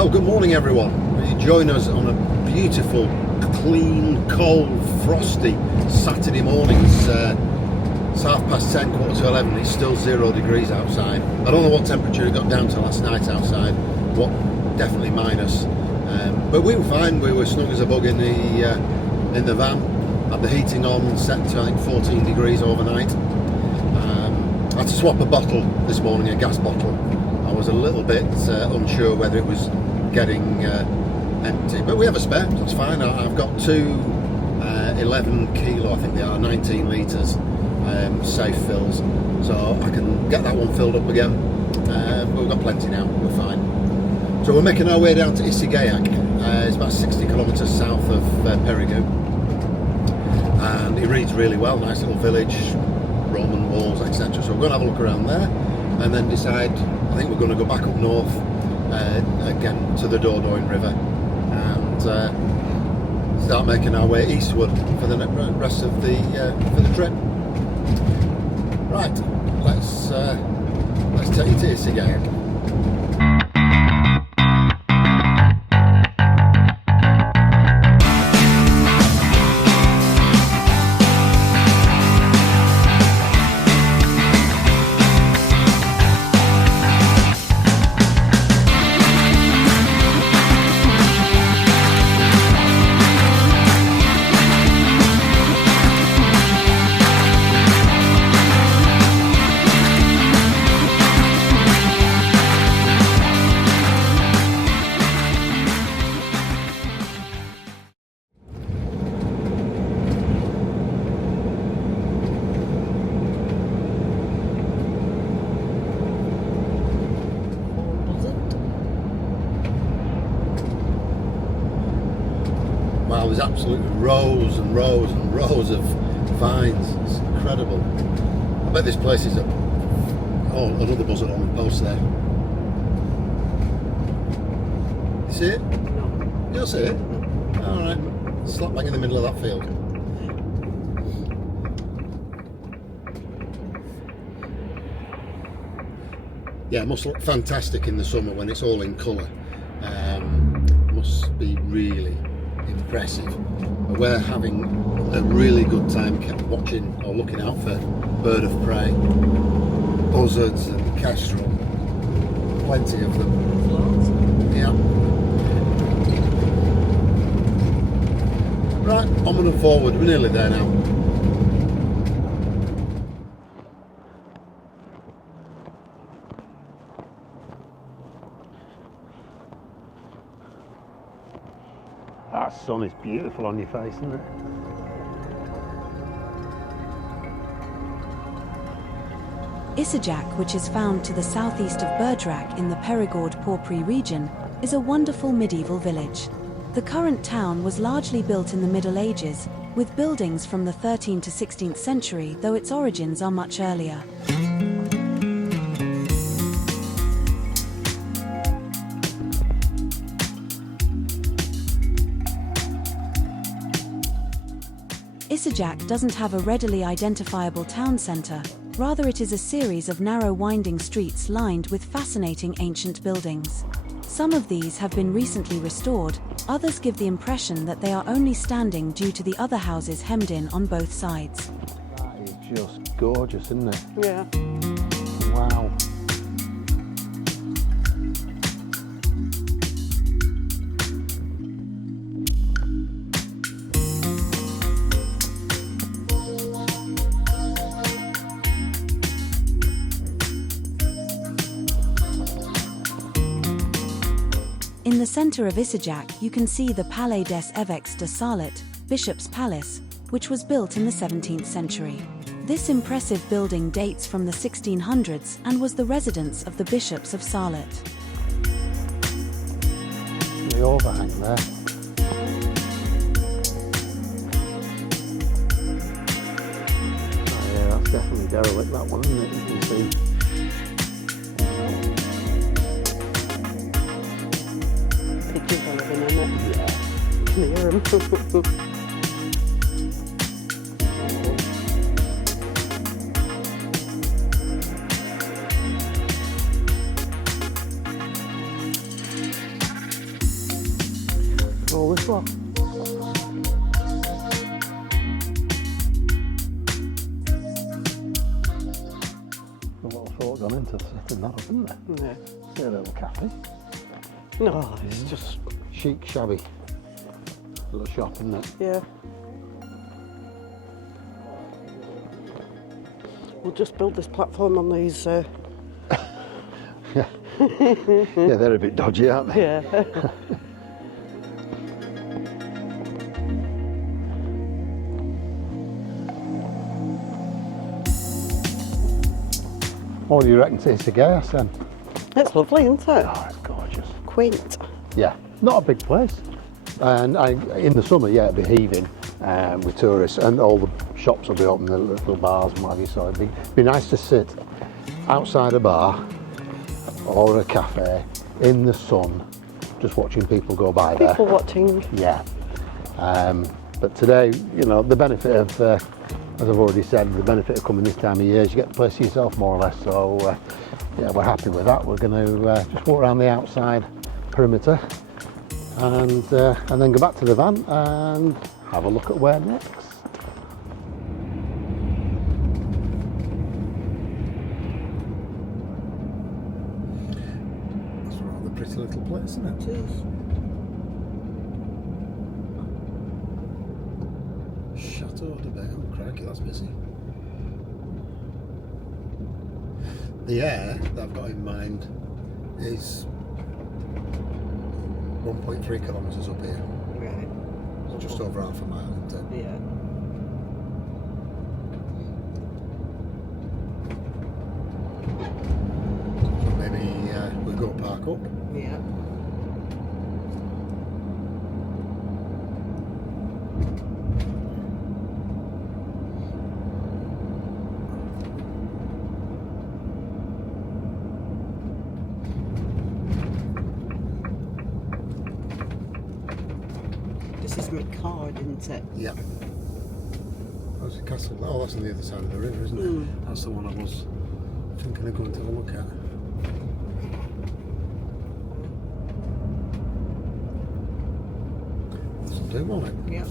Well, good morning everyone. You join us on a beautiful, clean, cold, frosty Saturday morning. It's 10:30, quarter to 11. It's still 0 degrees outside. I don't know what temperature it got down to last night outside. What? Definitely minus. But we were fine. We were snug as a bug in the van. Had the heating on, set to I think 14 degrees overnight. I had to swap a bottle this morning, a gas bottle. I was a little bit unsure whether it was getting empty, but we have a spare, that's fine. I've got two 11 kilo, I think they are, 19 litres safe fills, so I can get that one filled up again, but we've got plenty now, we're fine. So we're making our way down to Isigayak. It's about 60 kilometres south of Périgueux, and it reads really well, nice little village, Roman walls, etc. So we're going to have a look around there and then decide. I think we're going to go back up north again to the Dordogne River and start making our way eastward for the rest of the trip. Right, let's take you to Isigayak. Wow, there's absolutely rows and rows and rows of vines. It's incredible. I bet this place is another buzzard on the post there. You see it? No. You don't see it? Alright. Slap bang in the middle of that field. Yeah, it must look fantastic in the summer when it's all in colour. Must be really impressive. We're having a really good time watching or looking out for bird of prey, buzzards and kestrel, plenty of them. Yeah. Right, onward and forward, we're nearly there now. That sun is beautiful on your face, isn't it? Isigayak, which is found to the southeast of Dordogne in the Périgord-Pourpre region, is a wonderful medieval village. The current town was largely built in the Middle Ages, with buildings from the 13th to 16th century, though its origins are much earlier. Isigayak doesn't have a readily identifiable town centre, rather it is a series of narrow winding streets lined with fascinating ancient buildings. Some of these have been recently restored, others give the impression that they are only standing due to the other houses hemmed in on both sides. That is just gorgeous, isn't it? Yeah. Wow. In the centre of Isigayak, you can see the Palais des Évêques de Sarlat, Bishop's Palace, which was built in the 17th century. This impressive building dates from the 1600s and was the residence of the bishops of Sarlat. The overhang there. Oh yeah, that's definitely derelict, that one, isn't it? You can see. Pictures are living in it. Yeah. Can hear them. What? A lot of thought gone into setting that up, isn't there? Yeah. See a little cafe. No, it's just, Chic, shabby. Little shop, isn't it? yeah. We'll just build this platform on these, Yeah, they're a bit dodgy, aren't they? yeah. What do you reckon to the gas then? It's lovely, isn't it? Oh, it's gorgeous. Quaint. Yeah, not a big place. And in the summer, yeah, it'll be heaving with tourists, and all the shops will be open, the little bars and what have you. So it'd be nice to sit outside a bar or a cafe in the sun, just watching people go by there. People watching. Yeah. But today, you know, the benefit of, as I've already said, the benefit of coming this time of year is you get the place to yourself more or less. So yeah, we're happy with that. We're going to just walk around the outside perimeter and then go back to the van and have a look at where next. That's a rather pretty little place, isn't it? It is. Chateau de Bay. Oh, crikey, that's busy. The air that I've got in mind is 1.3 kilometres up here, Right. so just over half a mile. Isn't it? Yeah. So maybe we go park up. Yeah. This is my card, isn't it? Yeah. Where's the castle? Oh, that's on the other side of the river, isn't it? That's the one I was thinking of going to have a look at. This'll do, won't it? Yeah.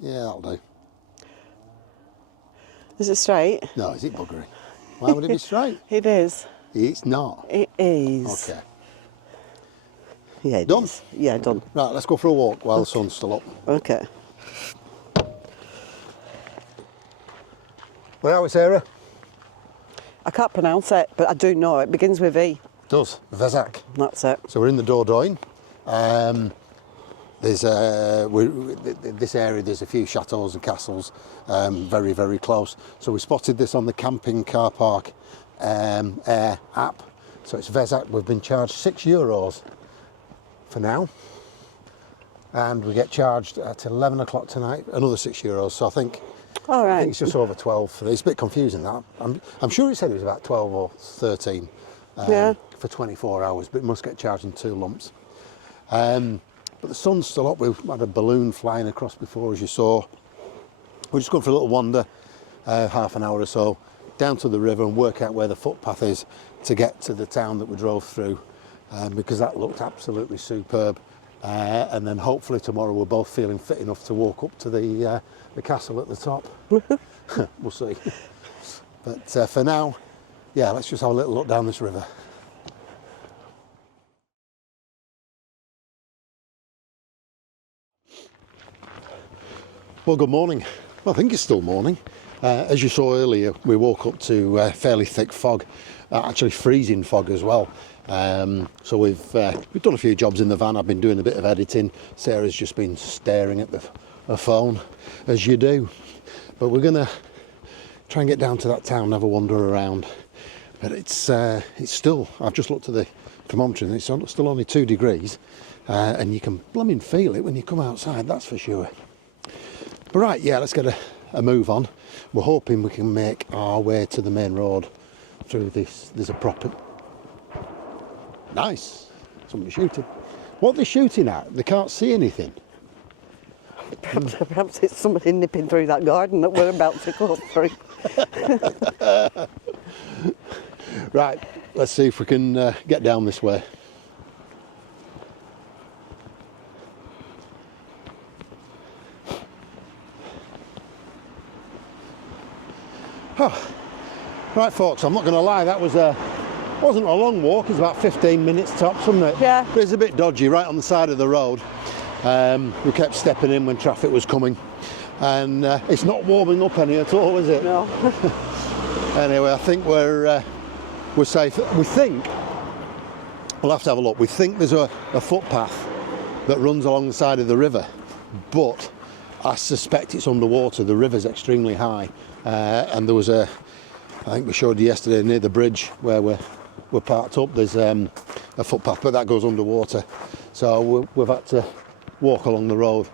Yeah, that'll do. Is it straight? No, is it buggery? Why would it be straight? It is. It's not. It is. Okay. Yeah, it Done? is. Yeah, done. Right, let's go for a walk while the sun's still up. Okay. Where are we, Sarah? I can't pronounce it, but I do know it begins with E. Does. Vezac. That's it. So we're in the Dordogne. There's this area. There's a few chateaux and castles, very very close. So we spotted this on the camping car park air app. So it's Vezac. We've been charged €6 for now, and we get charged at 11 o'clock tonight another €6. So I think All right. I think it's just over 12 for this. It's a bit confusing that. I'm sure it said it was about 12 or 13 Yeah. for 24 hours, but it must get charged in 2 lumps. But the sun's still up. We've had a balloon flying across before, as you saw. We're just going for a little wander, half an hour or so, down to the river and work out where the footpath is to get to the town that we drove through, because that looked absolutely superb. And then hopefully tomorrow we're both feeling fit enough to walk up to the castle at the top. We'll see. But for now, yeah, let's just have a little look down this river. Well, good morning. Well, I think it's still morning. As you saw earlier, we woke up to fairly thick fog, actually freezing fog as well. So we've done a few jobs in the van. I've been doing a bit of editing. Sarah's just been staring at the phone, as you do. But we're going to try and get down to that town and have a wander around. But it's still, I've just looked at the thermometer and it's still only 2 degrees. And you can blooming feel it when you come outside, that's for sure. Right, yeah, let's get a move on. We're hoping we can make our way to the main road through this. There's a proper... Nice. Somebody shooting. What are they shooting at? They can't see anything. Perhaps it's somebody nipping through that garden that we're about to go through. Right, let's see if we can get down this way. Oh. Right, folks, I'm not going to lie, that wasn't a long walk. It was about 15 minutes tops, wasn't it? Yeah. But it's a bit dodgy, right on the side of the road. We kept stepping in when traffic was coming, and it's not warming up any at all, is it? No. Anyway, I think we're safe. We think, we'll have to have a look, we think there's a footpath that runs along the side of the river, but I suspect it's underwater. The river's extremely high, and there was I think we showed you yesterday near the bridge where we're parked up, there's a footpath, but that goes underwater. So we've had to walk along the road.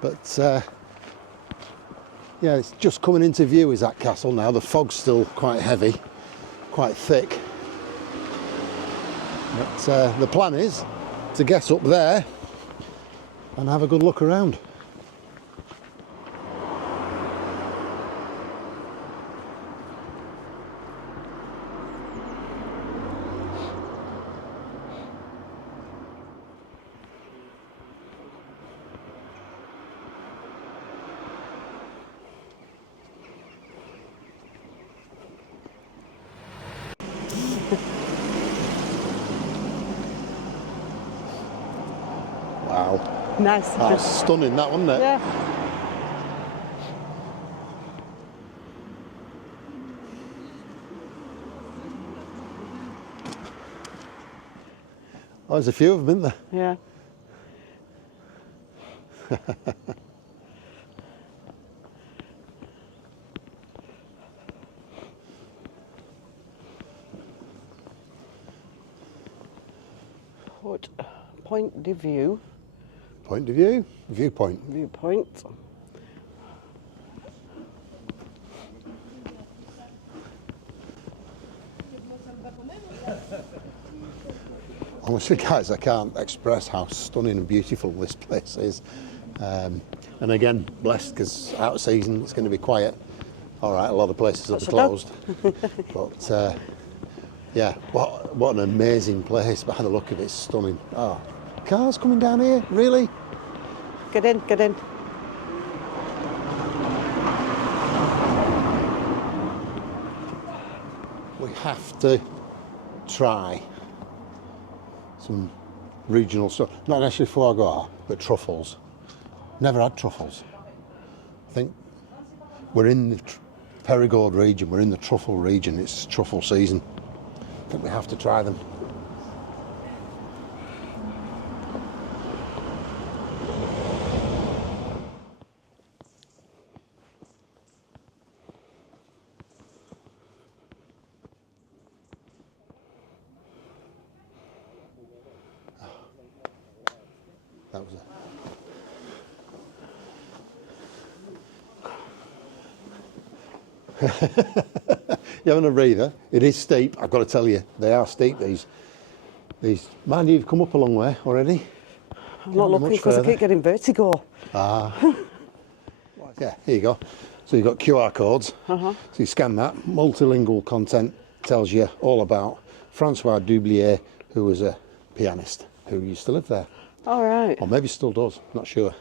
But yeah, it's just coming into view is that castle now. The fog's still quite heavy, quite thick. But the plan is to get up there and have a good look around. Wow. Nice. That was stunning, that, wasn't it? Yeah. Oh, there's a few of them, isn't there? Yeah. What point of view? Point of view? Viewpoint. Viewpoint. Honestly, guys, I can't express how stunning and beautiful this place is. And again, blessed because out of season, it's going to be quiet. All right, a lot of places will be closed. But yeah, what an amazing place. By the look of it, it's stunning. Oh, cars coming down here? Really? Get in, get in. We have to try some regional stuff. Not necessarily foie gras, but truffles. Never had truffles. I think we're in the Perigord region, we're in the truffle region, it's truffle season. I think we have to try them. That was it. You having a breather? It is steep, I've got to tell you. They are steep, these. Mind you, you've come up a long way already. I'm not looking because I keep getting vertigo. Ah. Yeah, here you go. So you've got QR codes. So you scan that. Multilingual content tells you all about Francois Dublier, who was a pianist who used to live there. All right. Or maybe still does, not sure.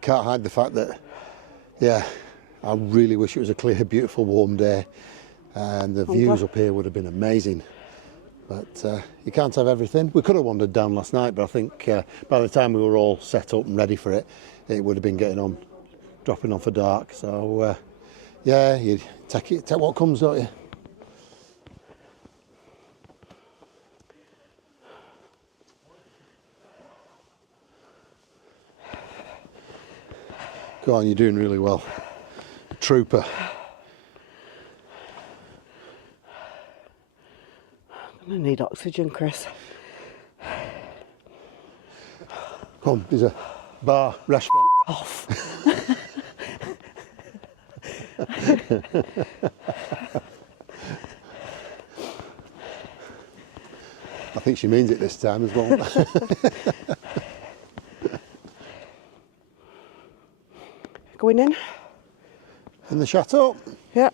Can't hide the fact that, yeah, I really wish it was a clear, beautiful, warm day, and the views up here would have been amazing. But you can't have everything. We could have wandered down last night, but I think by the time we were all set up and ready for it, it would have been dropping on for dark. So yeah, you take what comes, don't you? Go on, you're doing really well. Trooper. need oxygen, Chris. Come, there's a bar, restaurant. Off. I think she means it this time as well. Going in? In the chateau. Yeah.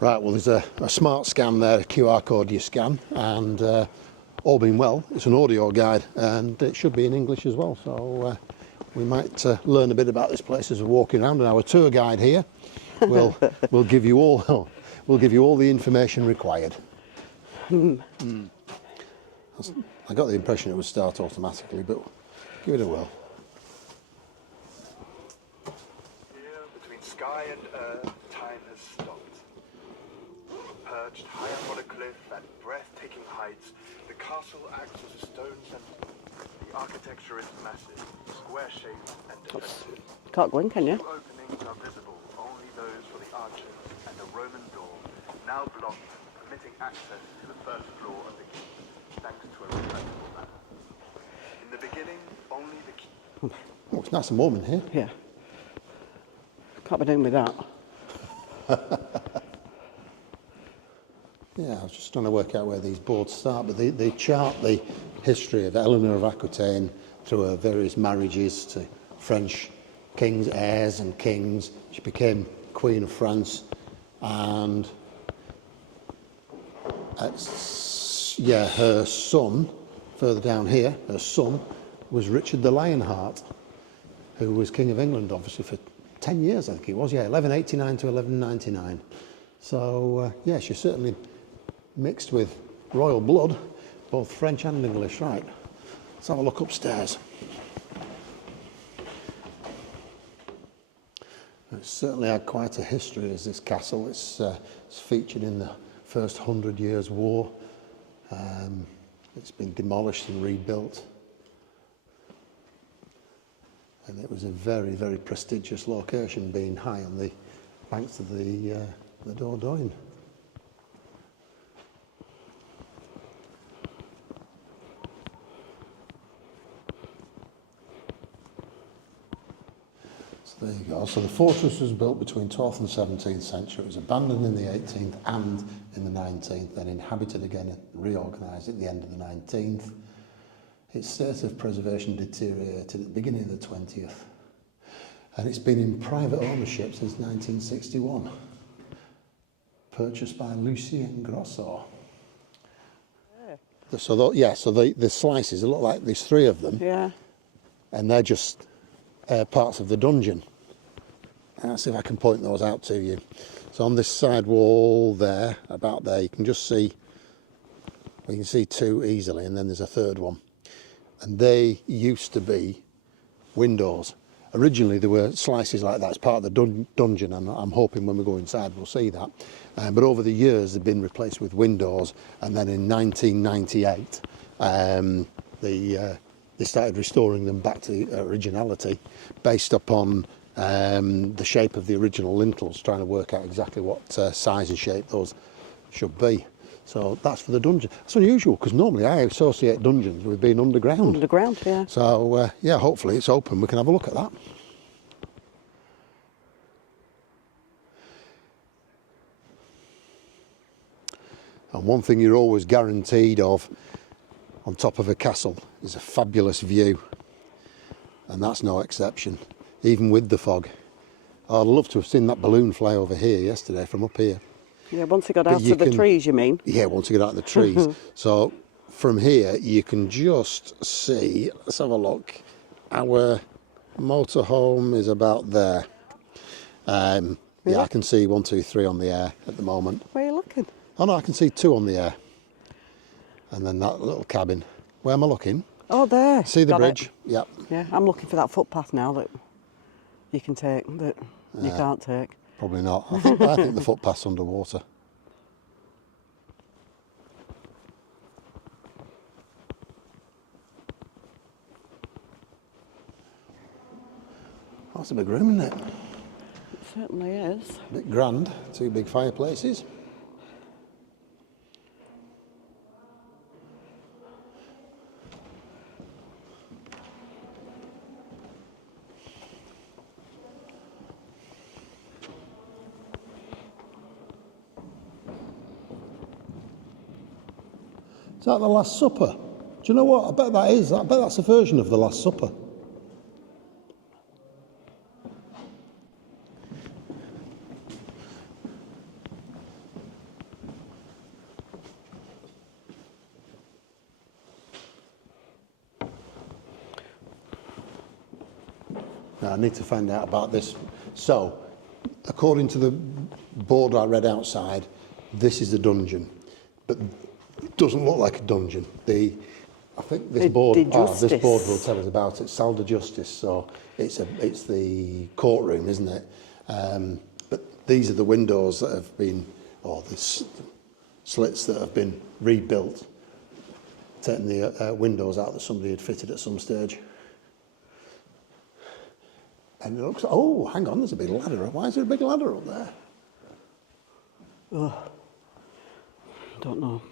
Right, well there's a smart scan there, a QR code you scan, and all being well, it's an audio guide and it should be in English as well, so we might learn a bit about this place as we're walking around, and our tour guide here will give you all the information required. I got the impression it would start automatically, but give it a whirl. Here, between sky and earth, time has stopped. Perched high up on a cliff at breathtaking heights, the castle acts as a stone sentinel. The architecture is massive, square-shaped and defensive. Can't go in, can you? Two openings are visible, only those for the archers and a Roman door, now blocked, permitting access to the first floor of the keep, thanks to a retractable ladder. In the beginning, only the keep. Oh, it's nice and warm in here. Yeah. Can't be doing with that. Yeah, I was just trying to work out where these boards start, but they chart the history of Eleanor of Aquitaine through her various marriages to French kings, heirs and kings. She became Queen of France, and her son, further down here, her son was Richard the Lionheart, who was King of England, obviously, for 10 years, I think it was, 1189 to 1199. So, she certainly mixed with royal blood, both French and English. Right, let's have a look upstairs. It's certainly had quite a history as this castle. It's featured in the First 100 Years' War. It's been demolished and rebuilt. And it was a very, very prestigious location, being high on the banks of the Dordogne. So there you go. So the fortress was built between 12th and 17th century. It was abandoned in the 18th and in the 19th, then inhabited again and reorganised at the end of the 19th. Its state of preservation deteriorated at the beginning of the 20th, and it's been in private ownership since 1961, purchased by Lucien Grosso. Yeah. So the slices, it look like there's three of them, Yeah. and they're just parts of the dungeon. Let's see if I can point those out to you. So on this side wall there, about there, you can just see, well, you can see two easily, and then there's a third one. And they used to be windows. Originally there were slices like that as part of the dungeon, and I'm hoping when we go inside we'll see that. But over the years they've been replaced with windows, and then in 1998 they started restoring them back to the originality based upon the shape of the original lintels, trying to work out exactly what size and shape those should be. So that's for the dungeon. It's unusual because normally I associate dungeons with being underground. Underground, yeah. So hopefully it's open. We can have a look at that. And one thing you're always guaranteed of on top of a castle is a fabulous view. And that's no exception, even with the fog. I'd love to have seen that balloon fly over here yesterday from up here. Yeah, once it got out of the trees, you mean? Yeah, once you get out of the trees. So from here you can just see, let's have a look, our motorhome is about there. Yeah, I can see 1, 2, 3 on the air at the moment. Where are you looking? Oh no, I can see 2 on the air. And then that little cabin. Where am I looking? Oh, there. See the Got bridge? it. Yep. Yeah, I'm looking for that footpath now that you can take, that you can't take. Probably not. I think the footpath's underwater. That's a big room, isn't it? It certainly is. A bit grand. 2 big fireplaces. Is that the Last Supper? Do you know what? I bet that is. I bet that's a version of the Last Supper. Now, I need to find out about this. So, according to the board I read outside, this is the dungeon, but it doesn't look like a dungeon. I think this board will tell us about it. Salle de Justice, so it's the courtroom, isn't it? But these are the windows that have been, or the slits that have been rebuilt, taking the windows out that somebody had fitted at some stage. And it looks, oh, hang on, there's a big ladder. Why is there a big ladder up there? Oh, don't know.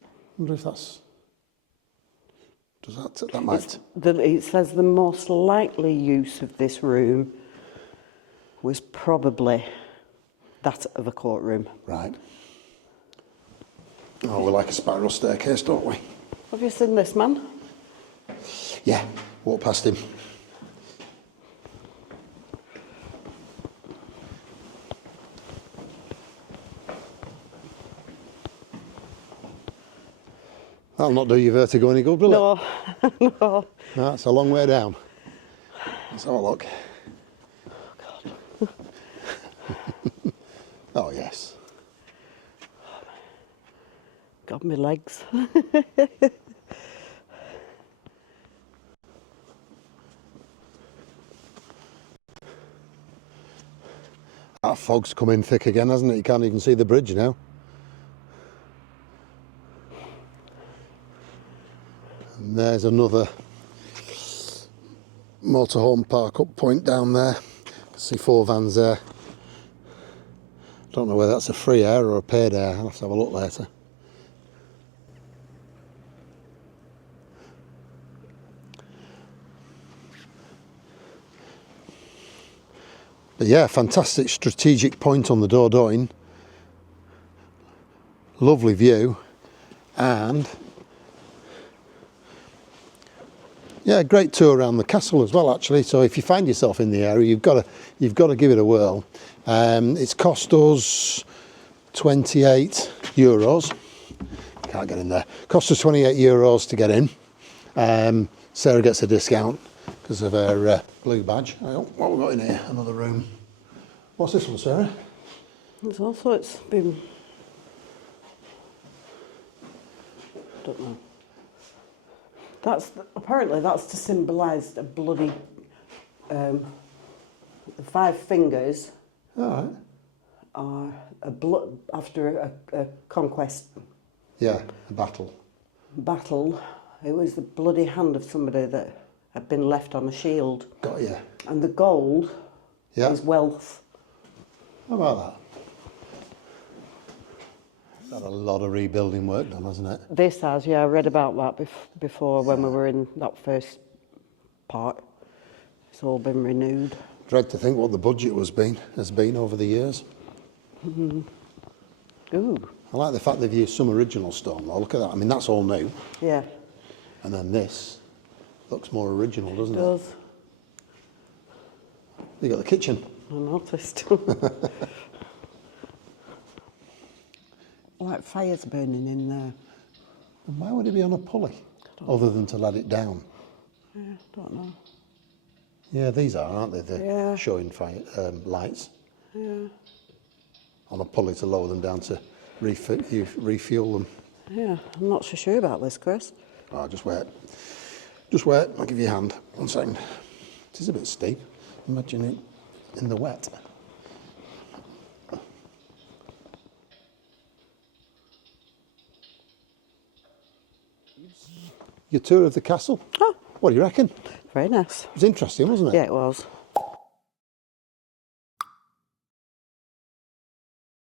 I wonder if that's, that might... It says the most likely use of this room was probably that of a courtroom. Right. Oh, we like a spiral staircase, don't we? Have you seen this man? Yeah, walk past him. That'll not do your vertigo any good, will it? No, no. That's a long way down. Let's have a look. Oh, God. Oh, yes. Got my legs. That fog's come in thick again, hasn't it? You can't even see the bridge now. And there's another motorhome park up point down there. I can see 4 vans there. Don't know whether that's a free air or a paid air. I'll have to have a look later. But yeah, fantastic strategic point on the Dordogne. Lovely view, and yeah, great tour around the castle as well. Actually, so if you find yourself in the area, you've got to give it a whirl. It's cost us €28. Can't get in there. Cost us €28 to get in. Sarah gets a discount because of her blue badge. What have we got in here? Another room. What's this one, Sarah? It's been... don't know. Apparently that's to symbolise a bloody... the 5 fingers are after a conquest. Yeah, a battle. It was the bloody hand of somebody that had been left on a shield. Got you. And the gold is wealth. How about that? Had a lot of rebuilding work done, hasn't it? This has, yeah. I read about that before when we were in that first part. It's all been renewed. Dread to think what the budget has been over the years. Mm-hmm. Ooh. I like the fact they've used some original stone though. Look at that. I mean, that's all new. Yeah. And then this looks more original, doesn't it? It does. You got the kitchen. I noticed. Like fires burning in there. And why would it be on a pulley, other than to let it down? Yeah, don't know. Yeah, these are, aren't they? Yeah. Showing fire lights. Yeah. On a pulley to lower them down to refuel them. Yeah, I'm not so sure about this, Chris. Oh, just wait. Just wait. I'll give you a hand. 1 second. It is a bit steep. Imagine it in the wet. Your tour of the castle. Oh, What do you reckon? Very nice. It was interesting, wasn't it? Yeah, it was.